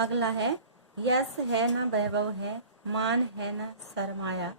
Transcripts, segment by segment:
अगला है, यश है न वैभव है, मान है न सरमाया,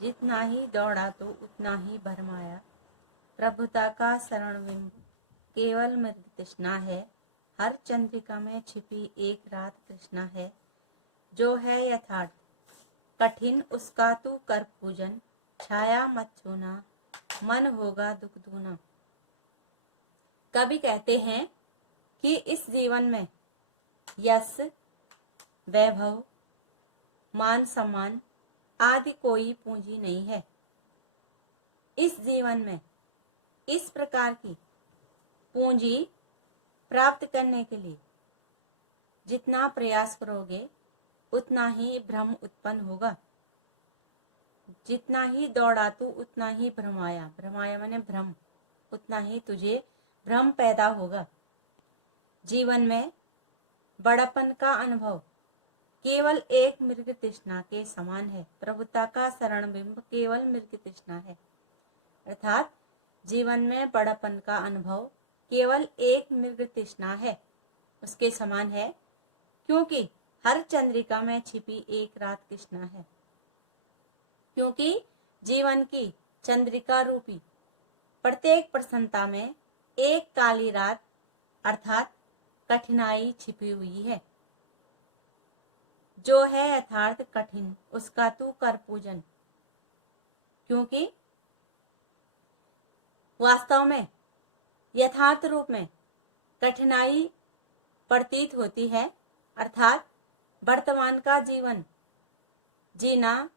जितना ही दौड़ा तो उतना ही भरमाया। प्रभुता का शरण बिंब केवल मृग तृष्णा है, हर चंद्रिका में छिपी एक रात कृष्णा है। जो है यथार्थ कठिन उसका तू कर पूजन, छाया मत छूना मन होगा दुख दूना। कवि कहते हैं कि इस जीवन में यश, वैभव, मान सम्मान आदि कोई पूंजी नहीं है। इस जीवन में इस प्रकार की पूंजी प्राप्त करने के लिए जितना प्रयास करोगे उतना ही भ्रम उत्पन्न होगा। जितना ही दौड़ा तू उतना ही भ्रमाया, भ्रमाया माने भ्रम, उतना ही तुझे भ्रम पैदा होगा। जीवन में बड़प्पन का अनुभव केवल एक मृग तृष्णा के समान है। प्रभुता का शरण बिंब केवल मृग तृष्णा है, अर्थात जीवन में बड़प्पन का अनुभव केवल एक मृग तृष्णा है, उसके समान है, क्योंकि हर चंद्रिका में छिपी एक रात कृष्णा है। क्योंकि जीवन की चंद्रिका रूपी प्रत्येक प्रसन्नता में एक काली रात अर्थात कठिनाई छिपी हुई है। जो है यथार्थ कठिन उसका तू कर पूजन, क्योंकि वास्तव में यथार्थ रूप में कठिनाई प्रतीत होती है, अर्थात वर्तमान का जीवन जीना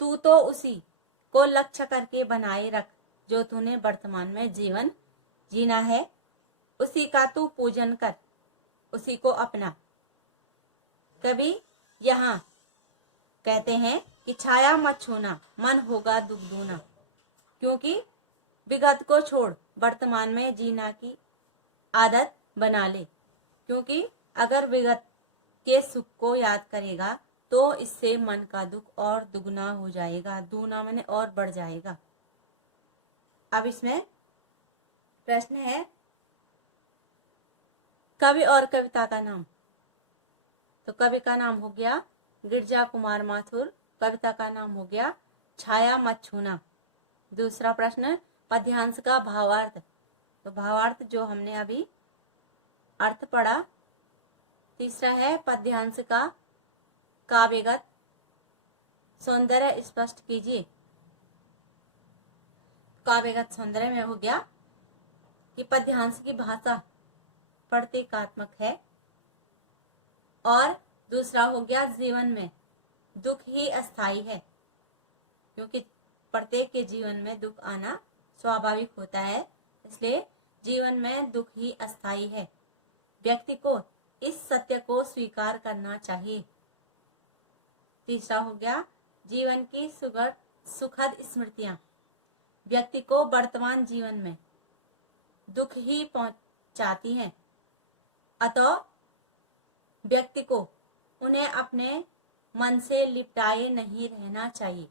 तू तो उसी को लक्ष्य करके बनाए रख जो तूने वर्तमान में जीवन जीना है, उसी का तू पूजन कर, उसी को अपना। कभी यहाँ कहते हैं कि छाया मत छूना मन होगा दुख दूना, क्योंकि विगत को छोड़ वर्तमान में जीना की आदत बना ले। क्योंकि अगर विगत के सुख को याद करेगा तो इससे मन का दुख और दुगना हो जाएगा, दूना माने और बढ़ जाएगा। अब इसमें प्रश्न है, कवि और कविता का नाम। तो कवि का नाम हो गया गिरजा कुमार माथुर, कविता का नाम हो गया छाया मत छूना। दूसरा प्रश्न, पद्यांश का भावार्थ। तो भावार्थ जो हमने अभी अर्थ पढ़ा। तीसरा है, पद्यांश का काव्यगत सौंदर्य स्पष्ट कीजिए। काव्यगत सौंदर्य में हो गया कि पद्यांश की भाषा प्रतीकात्मक है, और दूसरा हो गया जीवन में दुख ही अस्थाई है, क्योंकि प्रत्येक के जीवन में दुख आना स्वाभाविक होता है, इसलिए जीवन में दुख ही अस्थाई है। व्यक्ति को इस सत्य को स्वीकार करना चाहिए। तीसरा हो गया, जीवन की सुखद स्मृतियां व्यक्ति को वर्तमान जीवन में दुख ही पहुंचाती हैं, अतः व्यक्ति को उन्हें अपने मन से लिपटाए नहीं रहना चाहिए।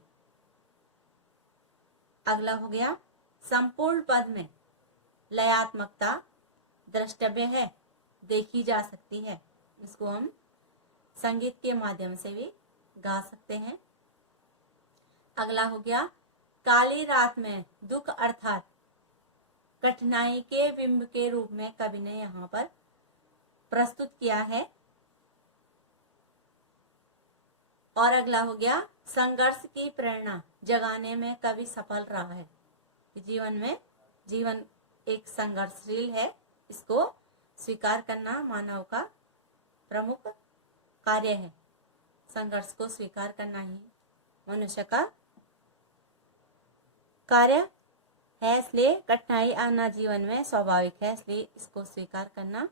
अगला हो गया, संपूर्ण पद में लयात्मकता द्रष्टव्य है, देखी जा सकती है। इसको हम संगीत के माध्यम से भी गा सकते हैं। अगला हो गया, काली रात में दुख अर्थात कठिनाई के बिंब के रूप में कवि ने यहाँ पर प्रस्तुत किया है। और अगला हो गया, संघर्ष की प्रेरणा जगाने में कवि सफल रहा है। जीवन एक संघर्षशील है, इसको स्वीकार करना मानव का प्रमुख कार्य है। संघर्ष को स्वीकार करना ही मनुष्य का कार्य है, इसलिए कठिनाई आना जीवन में स्वाभाविक है, इसलिए इसको स्वीकार करना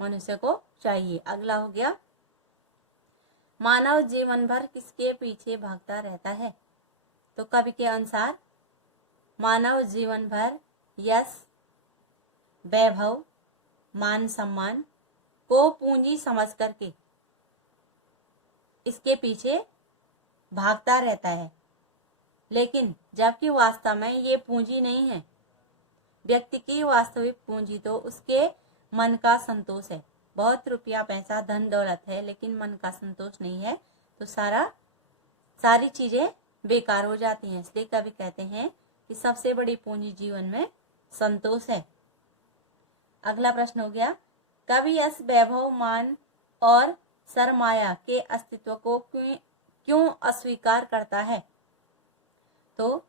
मनुष्य को चाहिए। अगला हो गया, मानव जीवन भर किसके पीछे भागता रहता है। तो कवि के अनुसार मानव जीवन भर यश, वैभव, मान सम्मान को पूंजी समझ करके इसके पीछे भागता रहता है, लेकिन जबकि वास्तव में ये पूंजी नहीं है। व्यक्ति की वास्तविक पूंजी तो उसके मन का संतोष है, बहुत रुपया पैसा धन दौलत है लेकिन मन का संतोष नहीं है तो सारी चीजें बेकार हो जाती हैं। इसलिए कवि कहते हैं कि सबसे बड़ी पूंजी जीवन में संतोष है। अगला प्रश्न हो गया, कवि यश वैभव मान और सरमाया के अस्तित्व को क्यों अस्वीकार करता है? तो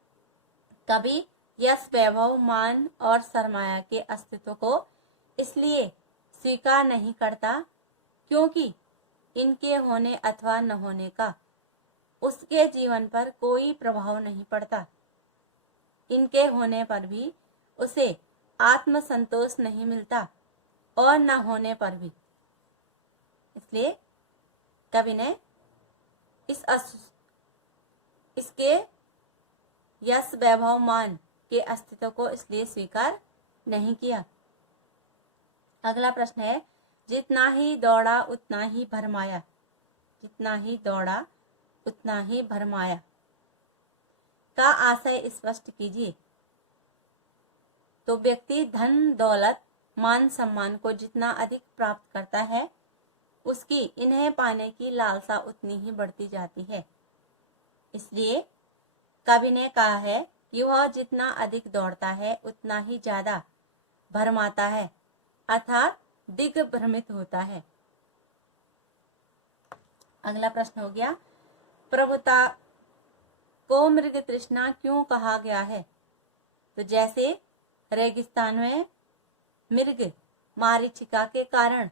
कवि यश वैभव मान और सरमाया के अस्तित्व को इसलिए स्वीकार नहीं करता क्योंकि इनके होने अथवा न होने का उसके जीवन पर कोई प्रभाव नहीं पड़ता। इनके होने पर भी उसे आत्मसंतोष नहीं मिलता और न होने पर भी। इसलिए कवि ने इसके यश वैभव मान के अस्तित्व को इसलिए स्वीकार नहीं किया। अगला प्रश्न है, जितना ही दौड़ा उतना ही भरमाया। जितना ही दौड़ा उतना ही भरमाया का आशय स्पष्ट कीजिए। तो व्यक्ति धन दौलत मान सम्मान को जितना अधिक प्राप्त करता है उसकी इन्हें पाने की लालसा उतनी ही बढ़ती जाती है। इसलिए कवि ने कहा है कि वह जितना अधिक दौड़ता है उतना ही ज्यादा भरमाता है अर्थात दिग्भ्रमित होता है। अगला प्रश्न हो गया, प्रभुता को मृग तृष्णा क्यों कहा गया है? तो जैसे रेगिस्तान में मृग मारीचिका के कारण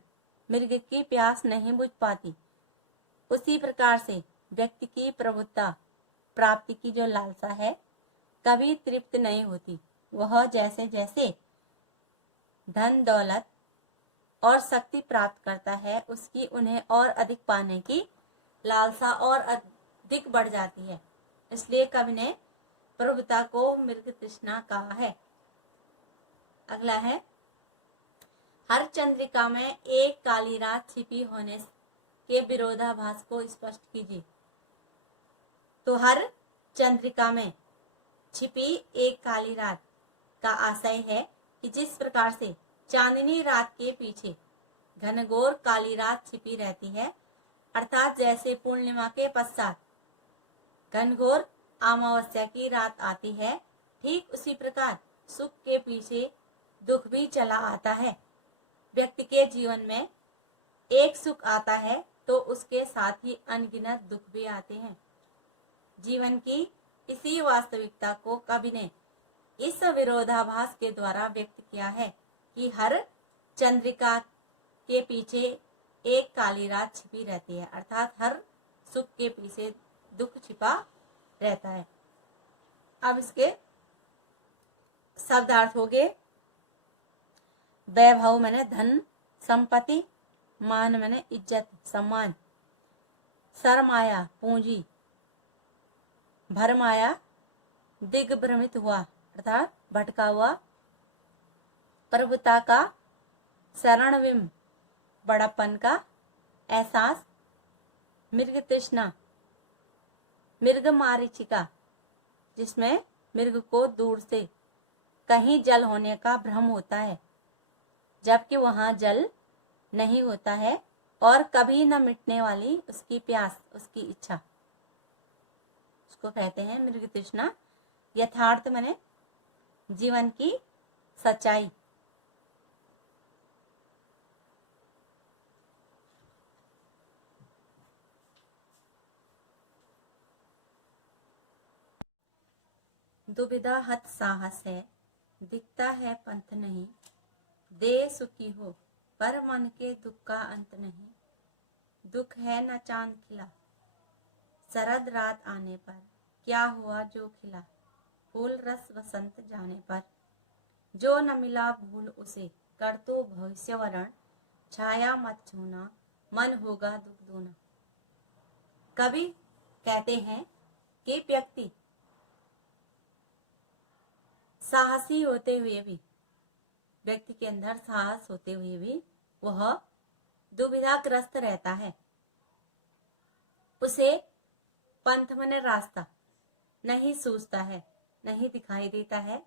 मृग की प्यास नहीं बुझ पाती, उसी प्रकार से व्यक्ति की प्रभुता प्राप्ति की जो लालसा है कभी तृप्त नहीं होती। वह जैसे जैसे धन दौलत और शक्ति प्राप्त करता है उसकी उन्हें और अधिक पाने की लालसा और अधिक बढ़ जाती है। इसलिए कवि ने प्रभुता को मृग तृष्णा कहा है। अगला है, हर चंद्रिका में एक काली रात छिपी होने के विरोधाभास को स्पष्ट कीजिए। तो हर चंद्रिका में छिपी एक काली रात का आशय है कि जिस प्रकार से चांदनी रात के पीछे घनघोर काली रात छिपी रहती है, अर्थात जैसे पूर्णिमा के पश्चात घनघोर अमावस्या की रात आती है, ठीक उसी प्रकार सुख के पीछे दुख भी चला आता है। व्यक्ति के जीवन में एक सुख आता है तो उसके साथ ही अनगिनत दुख भी आते हैं। जीवन की इसी वास्तविकता को कवि ने इस विरोधाभास के द्वारा व्यक्त किया है कि हर चंद्रिका के पीछे एक काली रात छिपी रहती है, अर्थात हर सुख के पीछे दुख छिपा रहता है। अब इसके शब्दार्थ हो गए। वैभव माने धन संपत्ति, मान माने इज्जत सम्मान, सरमाया पूंजी, भरमाया दिग्भ्रमित हुआ अर्थात भटका हुआ, प्रभुता का शरणविम बड़प्पन का एहसास, मृग तृष्णा मृग मारीचिका जिसमें मृग को दूर से कहीं जल होने का भ्रम होता है जबकि वहां जल नहीं होता है, और कभी न मिटने वाली उसकी प्यास उसकी इच्छा, उसको कहते हैं मृग तृष्णा। यथार्थ माने जीवन की सच्चाई। दुविधा हत साहस है, दिखता है पंथ नहीं, दे सुखी हो पर मन के दुख का अंत नहीं। दुख है न चांद खिला, शरद रात आने पर, क्या हुआ जो खिला, फूल रस वसंत जाने पर। जो न मिला भूल उसे, कर तो भविष्य वरण, छाया मत छूना, मन होगा दुख दूना। कवि कहते हैं कि व्यक्ति साहसी होते हुए भी, व्यक्ति के अंदर साहस होते हुए भी वह दुविधाग्रस्त रहता है। उसे पंथ माने रास्ता नहीं सूझता है, नहीं दिखाई देता है।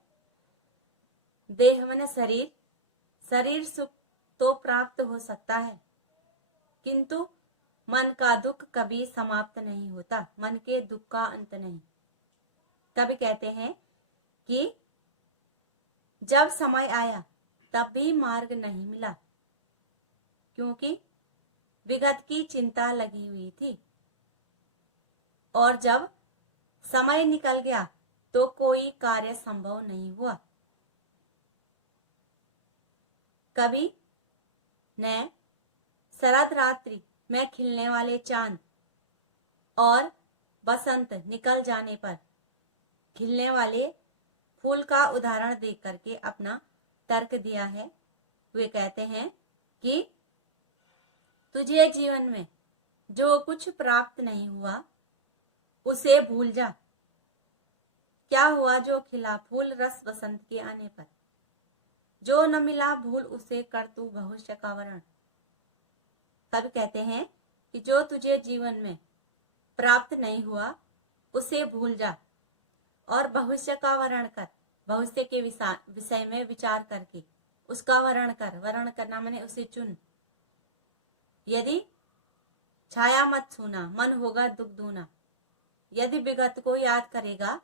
देह माने शरीर, शरीर सुख तो प्राप्त हो सकता है, किंतु मन का दुख कभी समाप्त नहीं होता, मन के दुख का अंत नहीं। कभी कहते हैं कि जब समय आया तब भी मार्ग नहीं मिला, क्योंकि विगत की चिंता लगी हुई थी, और जब समय निकल गया तो कोई कार्य संभव नहीं हुआ। कवि ने शरद रात्रि में खिलने वाले चांद और बसंत निकल जाने पर खिलने वाले फूल का उदाहरण देख करके अपना तर्क दिया है। वे कहते हैं कि तुझे जीवन में जो कुछ प्राप्त नहीं हुआ उसे भूल जा। क्या हुआ जो खिला फूल रस बसंत के आने पर, जो न मिला भूल उसे कर तू भविष्य का वर्ण। तब कहते हैं कि जो तुझे जीवन में प्राप्त नहीं हुआ उसे भूल जा और भविष्य का वर्ण कर। भविष्य के विषय में विचार करके उसका वर्ण कर। वर्ण करना माने उसे चुन। यदि छाया मत छूना मन होगा दुख दूना। यदि विगत को याद करेगा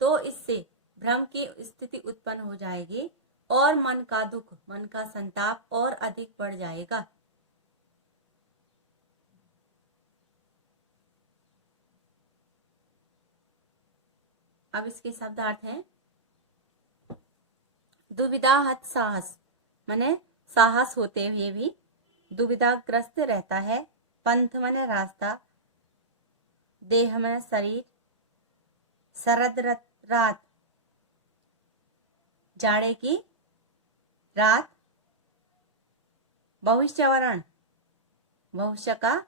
तो इससे भ्रम की स्थिति उत्पन्न हो जाएगी और मन का दुख, मन का संताप और अधिक बढ़ जाएगा। अब इसके शब्दार्थ हैं, दुविधा हत साहस, माने साहस होते हुए भी दुविधाग्रस्त रहता है। पंथ माने रास्ता, देह में शरीर, शरद रात जाड़े की रात, भविष्यवरण भविष्य का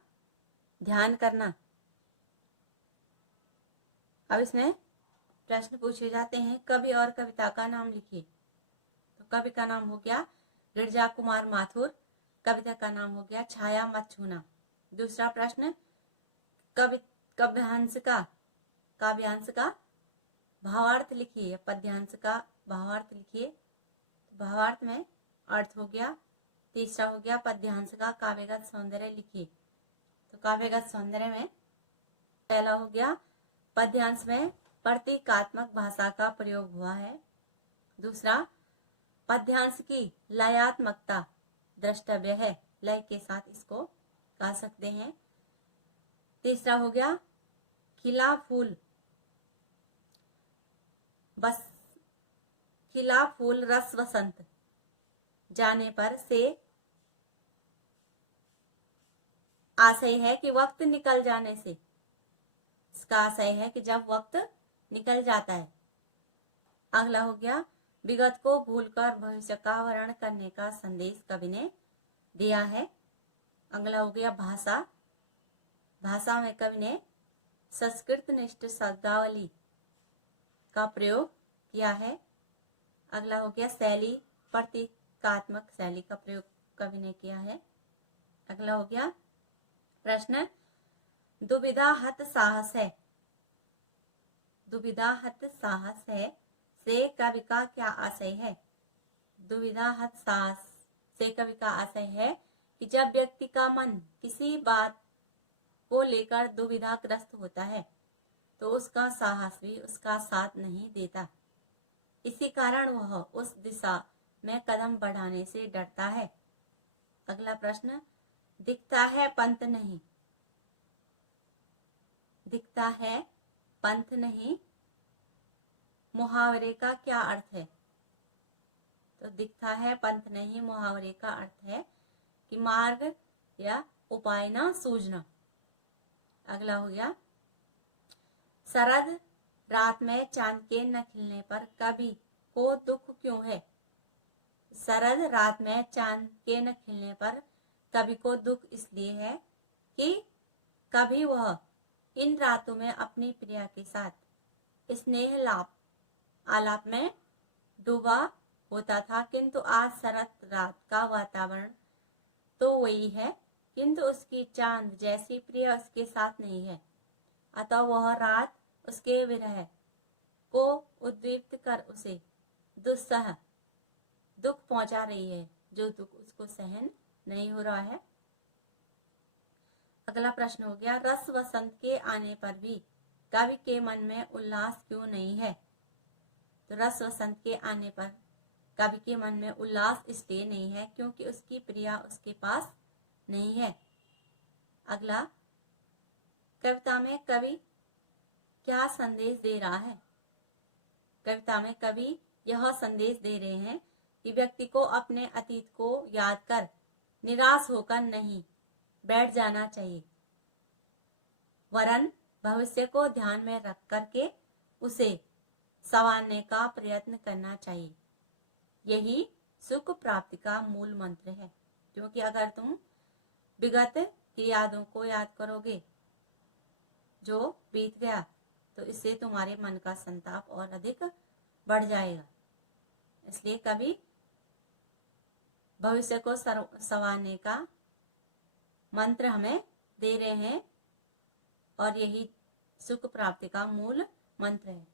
ध्यान करना। अब इसमें प्रश्न पूछे जाते हैं, कवि और कविता का नाम लिखिए। तो कवि का नाम हो गया गिरजा कुमार माथुर, कविता का नाम हो गया छाया मत छूना। दूसरा प्रश्न, काव्यांश का भावार्थ लिखिए, पद्यांश का भावार्थ लिखिए। भावार्थ में अर्थ हो गया। तीसरा हो गया पद्यांश का काव्यगत सौंदर्य लिखिए। तो काव्यगत सौंदर्य में पहला हो गया, पद्यांश में प्रतीकात्मक भाषा का प्रयोग हुआ है। दूसरा, पद्यांश की लयात्मकता द्रष्टव्य है, लय के साथ इसको कह सकते हैं। तीसरा हो गया, खिला फूल रस वसंत जाने पर से आशय है कि वक्त निकल जाने से, इसका आशय है कि जब वक्त निकल जाता है। अगला हो गया, विगत को भूलकर भविष्य का वर्ण करने का संदेश कवि ने दिया है। अगला हो गया भाषा में कवि ने संस्कृत निष्ठ शब्दावली का प्रयोग किया है। अगला हो गया शैली, प्रतीकात्मक शैली का प्रयोग कवि ने किया है। अगला हो गया प्रश्न, दुविधा हत साहस है। दुविधा हत साहस है से कवि का क्या आशय है? दुविधा हत साहस से कवि का आशय है कि जब व्यक्ति का मन किसी बात को लेकर दुविधाग्रस्त होता है तो उसका साहस भी उसका साथ नहीं देता। इसी कारण वह उस दिशा में कदम बढ़ाने से डरता है। अगला प्रश्न, दिखता है पंथ नहीं। दिखता है पंथ नहीं मुहावरे का क्या अर्थ है? तो दिखता है पंथ नहीं मुहावरे का अर्थ है कि मार्ग या उपाय न सूझना। अगला हो गया, शरद रात में चांद के न खिलने पर कवि को दुख क्यों है? शरद रात में चांद के न खिलने पर कवि को दुख इसलिए है कि कभी वह इन रातों में अपनी प्रिया के साथ स्नेह आलाप में डूबा होता था, किंतु आज शरद रात का वातावरण तो वही है, किंतु उसकी चांद जैसी प्रिय उसके साथ नहीं है। अतः वह रात उसके विरह को उद्दीप्त कर उसे दुख पहुंचा रही है। जो दुख उसको सहन नहीं हो रहा है। अगला प्रश्न हो गया, रस वसंत के आने पर भी कवि के मन में उल्लास क्यों नहीं है? तो रस वसंत के आने पर कवि के मन में उल्लास इसलिए नहीं है क्योंकि उसकी प्रिया उसके पास नहीं है। अगला, कविता में कवि क्या संदेश दे रहा है? कविता में कवि यह संदेश दे रहे हैं कि व्यक्ति को अपने अतीत को याद कर निराश होकर नहीं बैठ जाना चाहिए, वरन भविष्य को ध्यान में रख करके उसे संवारने का प्रयत्न करना चाहिए। यही सुख प्राप्ति का मूल मंत्र है, क्योंकि अगर तुम विगत की यादों को याद करोगे जो बीत गया, तो इससे तुम्हारे मन का संताप और अधिक बढ़ जाएगा। इसलिए कभी भविष्य को संवारने का मंत्र हमें दे रहे हैं और यही सुख प्राप्ति का मूल मंत्र है।